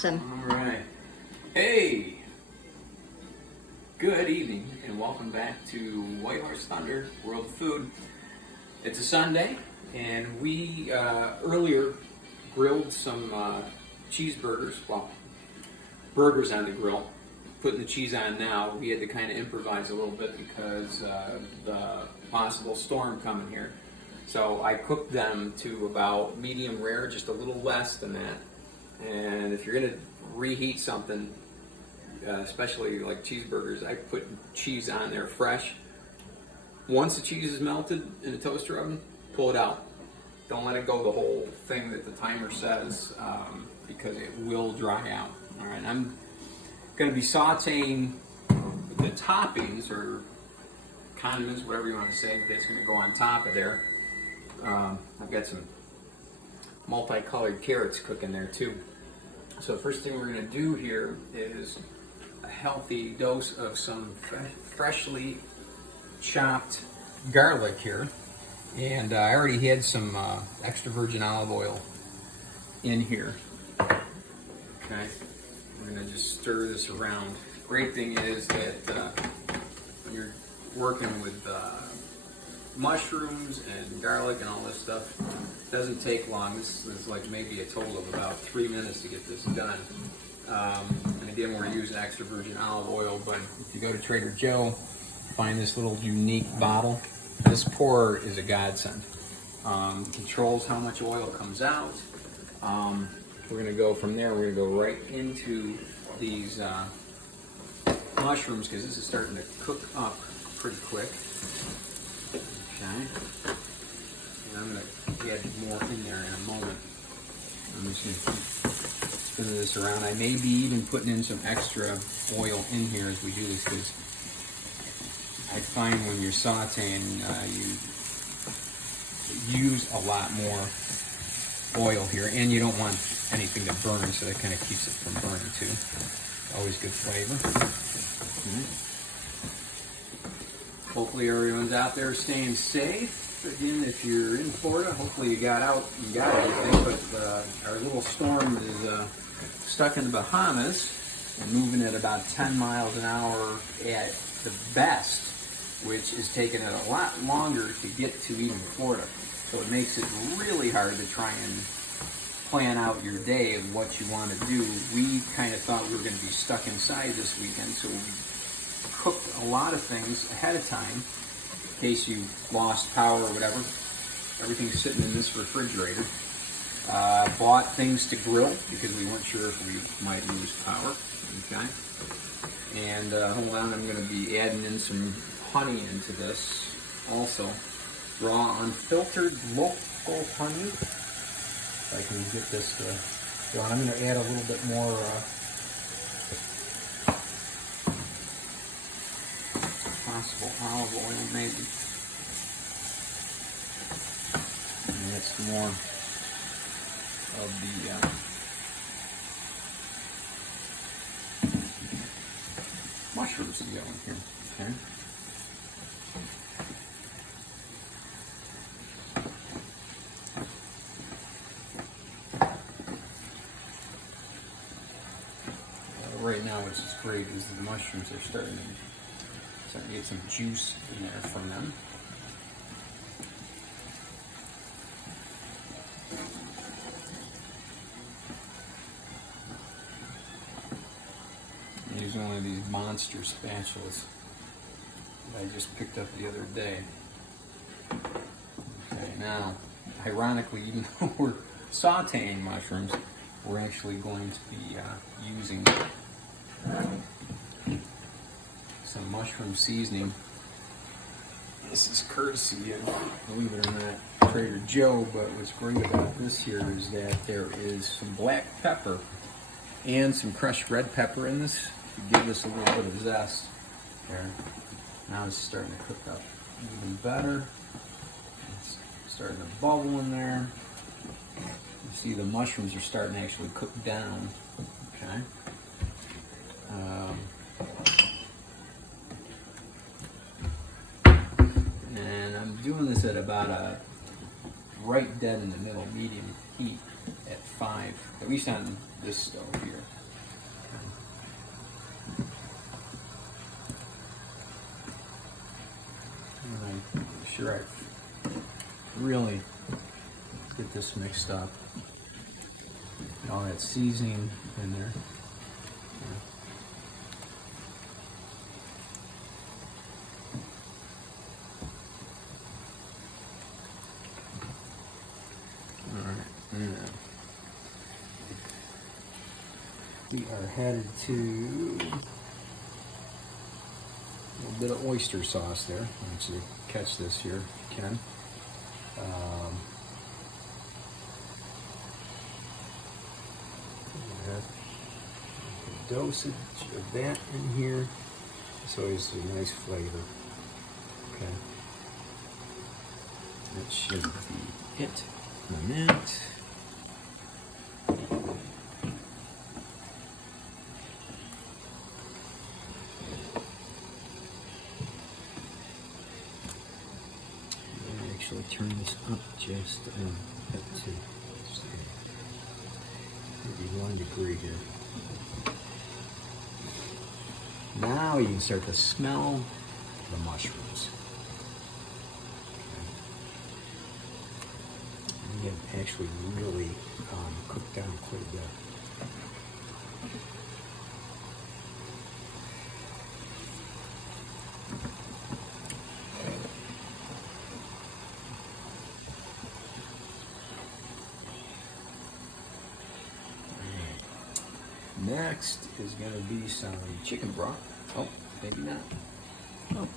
awesome. All right. Hey, good evening and welcome back to White Horse Thunder, World of Food. It's a Sunday and we earlier grilled some cheeseburgers, well, burgers on the grill. Putting the cheese on now, we had to kind of improvise a little bit because the possible storm coming here. So I cooked them to about medium rare, just a little less than that. And if you're going to reheat something, especially like cheeseburgers, I put cheese on there fresh. Once the cheese is melted in the toaster oven, pull it out. Don't let it go the whole thing that the timer says because it will dry out. All right, I'm going to be sauteing the toppings or condiments, whatever you want to say, that's going to go on top of there. I've got some multicolored carrots cooking there too. So the first thing we're going to do here is a healthy dose of some freshly chopped garlic here. And I already had some extra virgin olive oil in here. Okay, we're going to just stir this around. Great thing is that when you're working with mushrooms and garlic and all this stuff, it doesn't take long. This is like maybe a total of about 3 minutes to get this done. And again, we're using extra virgin olive oil, but if you go to Trader Joe, find this little unique bottle. This pour is a godsend. Controls how much oil comes out. We're going to go from there, we're going to go right into these mushrooms because this is starting to cook up pretty quick. Okay. And I'm going to add more in there in a moment. I'm just going to keep spinning this around. I may be even putting in some extra oil in here as we do this because I find when you're sauteing, you use a lot more oil here, and you don't want anything to burn, so that kind of keeps it from burning too. Always good flavor. Hopefully everyone's out there staying safe. Again, if you're in Florida, hopefully you got out and got everything, but our little storm is stuck in the Bahamas and moving at about 10 miles an hour at the best, which is taking it a lot longer to get to even Florida. So it makes it really hard to try and plan out your day of what you want to do. We kind of thought we were going to be stuck inside this weekend, so we cooked a lot of things ahead of time in case you lost power or whatever. Everything's sitting in this refrigerator. Bought things to grill because we weren't sure if we might lose power. Okay. And hold on, I'm going to be adding in some honey into this also. Raw, unfiltered, local honey. If I can get this going. I'm going to add a little bit more possible olive oil, maybe. And add some more of the mushrooms to go in here. Okay. Right now, which is great, is the mushrooms are starting to get some juice in there from them. I use one of these monster spatulas that I just picked up the other day. Okay, now, ironically, even though we're sauteing mushrooms, we're actually going to be using some mushroom seasoning. This is courtesy of, believe it or not, Trader Joe, but what's great about this here is that there is some black pepper and some crushed red pepper in this to give this a little bit of zest. There. Now it's starting to cook up even better. It's starting to bubble in there. You see the mushrooms are starting to actually cook down. Okay. And I'm doing this at about a right dead in the middle medium heat at 5, at least on this stove here. And I'm sure I really get this mixed up. Get all that seasoning in there. We are headed to a little bit of oyster sauce there. I want you to catch this here, if you can. A dosage of that in here. It's always a nice flavor. Okay. That should be it on that. Actually turn this up just a bit to maybe 1 degree here. Now you can start to smell the mushrooms. Okay. And they have actually really cooked down quite a bit. Next is going to be some chicken broth. Oh, maybe not. Oh.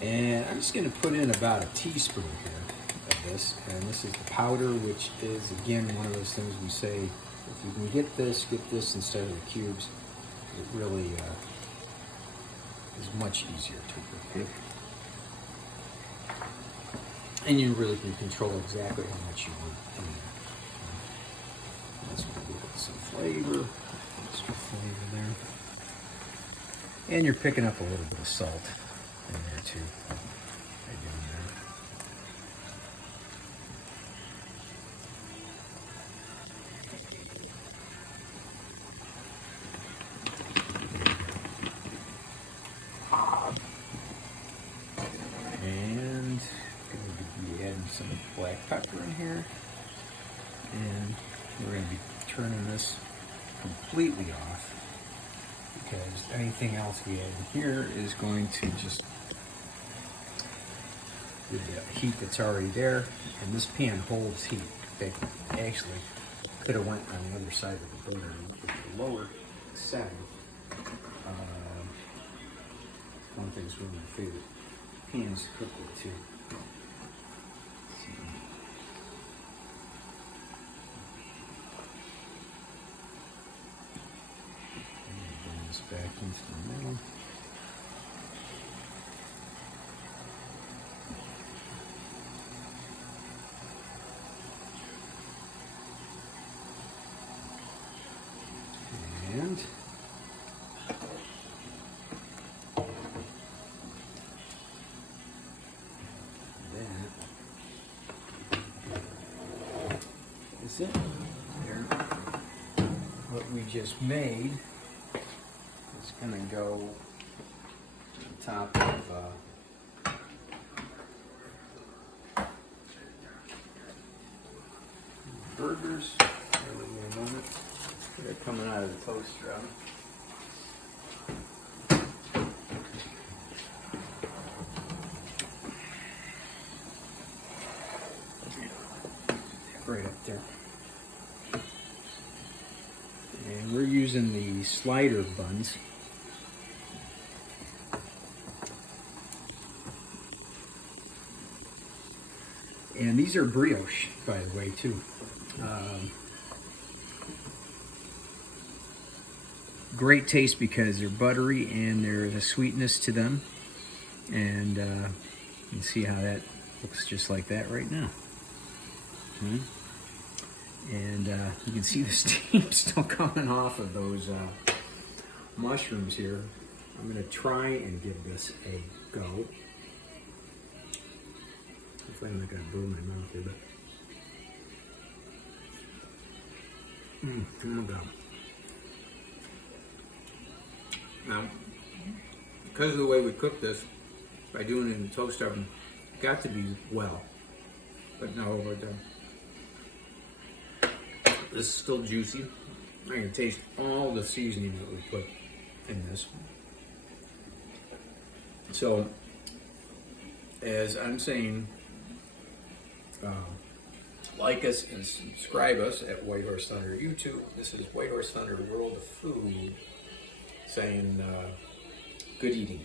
And I'm just going to put in about a teaspoon here of this. And this is the powder, which is, again, one of those things we say, if you can get this instead of the cubes. It really is much easier to work with. And you really can control exactly how much you want in there. That's going to give it some flavor, extra flavor there. And you're picking up a little bit of salt in there too. By doing that. And going to be adding some black pepper in here. And we're going to be turning this completely off because anything else we add in here is going to just, with the heat that's already there, and this pan holds heat. In fact, actually could have went on the other side of the burner with the lower setting. One of thing's one of my favorite pans to cook with too. Back into the middle. And that is it. There. What we just made. It's going to go on top of burgers. In a moment. They're coming out of the toaster oven. Right up there. And we're using the slider buns. And these are brioche, by the way, too. Great taste because they're buttery and there's a sweetness to them. And you can see how that looks just like that right now. And you can see the steam still coming off of those mushrooms here. I'm going to try and give this a go. Finally got blue in my mouth here, but. Oh my God. Now, because of the way we cook this, by doing it in the toast oven, it got to be well. But no, this is still juicy. I can taste all the seasoning that we put in this. So, as I'm saying, like us and subscribe us at White Horse Thunder YouTube. This is White Horse Thunder World of Food saying good eating.